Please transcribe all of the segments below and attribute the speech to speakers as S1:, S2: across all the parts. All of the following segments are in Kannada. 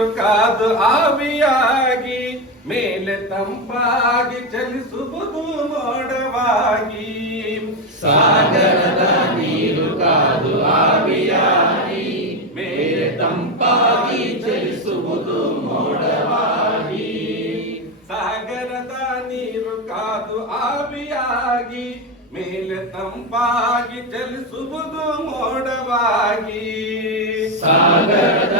S1: ನೀರು ಕಾದು ಆವಿಯಾಗಿ ಮೇಲೆ ತಂಪಾಗಿ ಚಲಿಸುವುದು ಮೋಡವಾಗಿ.
S2: ಸಾಗರದ ನೀರು ಕಾದು ಆವಿಯಾಗಿ ಮೇಲೆ ತಂಪಾಗಿ ಚಲಿಸುವುದು ಮೋಡವಾಗಿ.
S1: ಸಾಗರದ ನೀರು ಕಾದು ಆವಿಯಾಗಿ ಮೇಲೆ ತಂಪಾಗಿ ಚಲಿಸುವುದು ಮೋಡವಾಗಿ.
S2: ಸಾಗರದ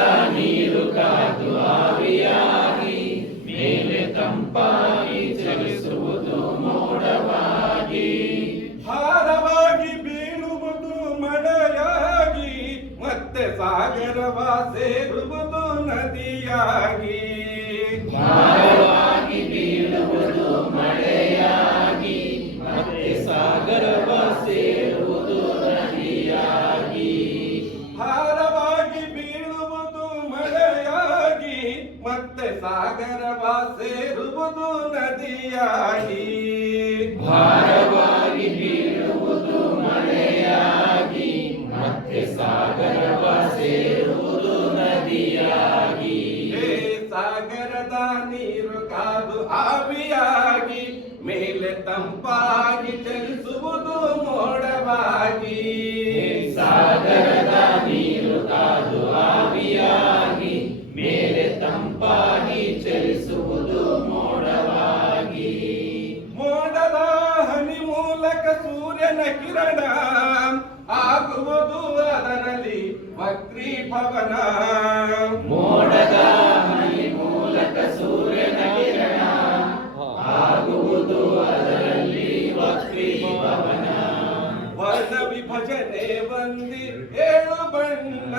S1: ಮತ್ತೆ ಸಾಗರವ ಸೇರುವುದು ನದಿಯಾಗಿ.
S2: ಭಾರವಾಗಿ ಬೀಳುವುದು ಮಳೆಯಾಗಿ. ಮತ್ತೆ ಸಾಗರವ ಸೇರುವುದು ನದಿಯಾಗಿ.
S1: ಹೇ ಸಾಗರದ ನೀರು ಕಾದು ಆವಿಯಾಗಿ. ಮೇಲೆ ತಂಪಾಗಿ ಚಲಿಸುವುದು ಮೋಡವಾಗಿ.
S2: ಸಾಗರದ
S1: ಮೂಲಕ ಸೂರ್ಯನ ಕಿರಣ. ಆಗುವುದು ಅದರಲ್ಲಿ ವಕ್ರೀಭವನ.
S2: ಮೋಡದ ಹನಿ ಮೂಲಕ ಸೂರ್ಯನ ಕಿರಣ. ಆಗುವುದು ಅದರಲ್ಲಿ ವಕ್ರೀಭವನ.
S1: ವರ್ಣ ವಿಭಜನೆ ಬಂದಿ ಏಳು ಬಣ್ಣ.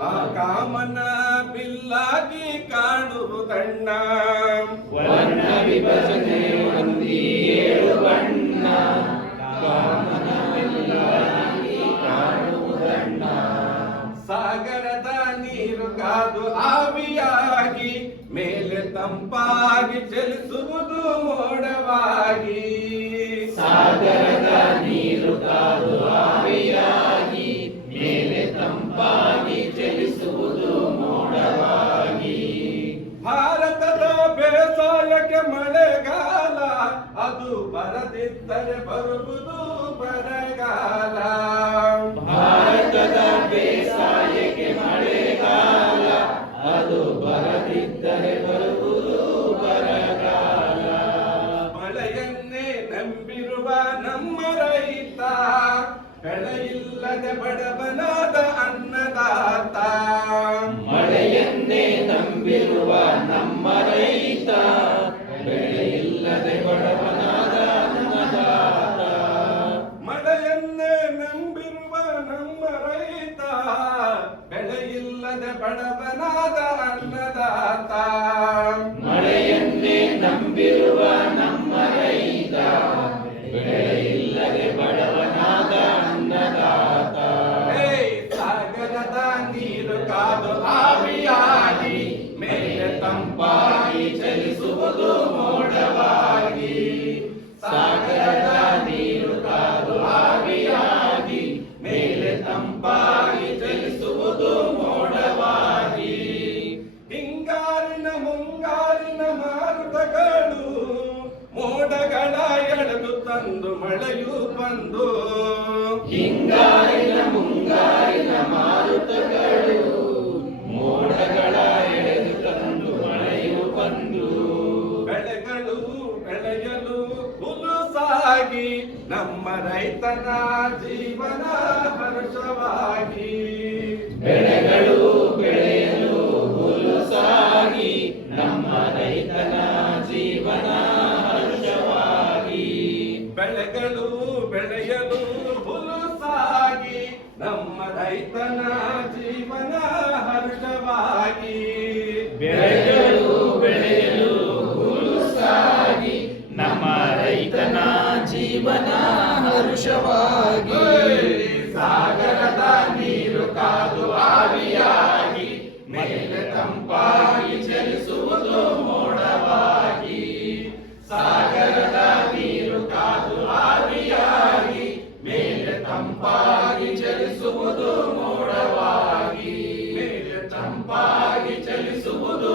S1: ಆ ಕಾಮನ ಬಿಲ್ಲಾಗಿ ಕಾಣುವುದಣ್ಣ
S2: ವರ್ಣ ವಿಭಜನೆ ಹೊಂದಿ
S1: ತಂಪಾಗಿ ಚಲಿಸುವುದು ಮೋಡವಾಗಿ.
S2: ಸಾಗರದ ನೀರು ಕಾದು ಆವಿಯಾಗಿ ಮೇಲೆ ತಂಪಾಗಿ ಚಲಿಸುವುದು ಮೋಡವಾಗಿ.
S1: ಭಾರತದ ಬೇಸಾಯಕ್ಕೆ ಮಳೆಗಾಲ ಅದು ಬರದಿದ್ದರೆ ಬರುವುದು ಬರಗಾಲ.
S2: ಬರದಿದ್ದರೆ ಬರುವುದು ಬರಗಾಲ.
S1: ಮಳೆಯನ್ನೇ ನಂಬಿರುವ ನಮ್ಮ ರೈತ ಬೆಳೆಯಿಲ್ಲದೆ ಬಡವನಾದ ಅನ್ನದಾತ.
S2: ಮಳೆಯನ್ನೇ ಬೆಳೆಯಿಲ್ಲದೆ ಬಡವನಾದ ಅನ್ನದಾತ.
S1: ಮಳೆಯನ್ನೇ ನಂಬಿರುವ ನಮ್ಮ ರೈತ. ಬೆಳೆಯಿಲ್ಲದೆ ಬಡವನಾದ ಅನ್ನದಾತ. ಹೇ, ಸಾಗರದ ನೀರು ಕಾದು ಆವಿಯಾಗಿ ಮೇಲೆ ತಂಪಾಗಿ ಚಲಿಸುವುದು ತಂದು ಮಳೆಯು ಬಂದು.
S2: ಹಿಂಗಾರಿನ ಮುಂಗಾರಿನ ಮಾರುತಗಳು ಮೋಡಗಳ ಎಳೆದು ತಂದು ಮಳೆಯು ಬಂದು.
S1: ಬೆಳೆಗಳು ಬೆಳೆಯಲು ಹುಲುಸಾಗಿ ನಮ್ಮ ರೈತನ ಜೀವನ ಹರ್ಷವಾಗಿ.
S2: ಬೆಳೆಗಳು ಬೆಳೆಯಲು ಹುಲುಸಾಗಿ ನಮ್ಮ ರೈತನ ಜೀವನ ಹರ್ಷವಾಗಿ.
S1: ಬೆಳೆಗಳು ಬೆಳೆಯಲು ಹುಲುಸಾಗಿ ನಮ್ಮ ರೈತನ ಜೀವನ ಹರ್ಷವಾಗಿ. ಸಾಗರದ ನೀರು ಕಾದು ಆವಿಯಾಗಿ ಮೇಲೆ ತಂಪಾಗಿ ಚಲಿಸುವುದು ಮೋಡ ಚಲಿಸುವುದು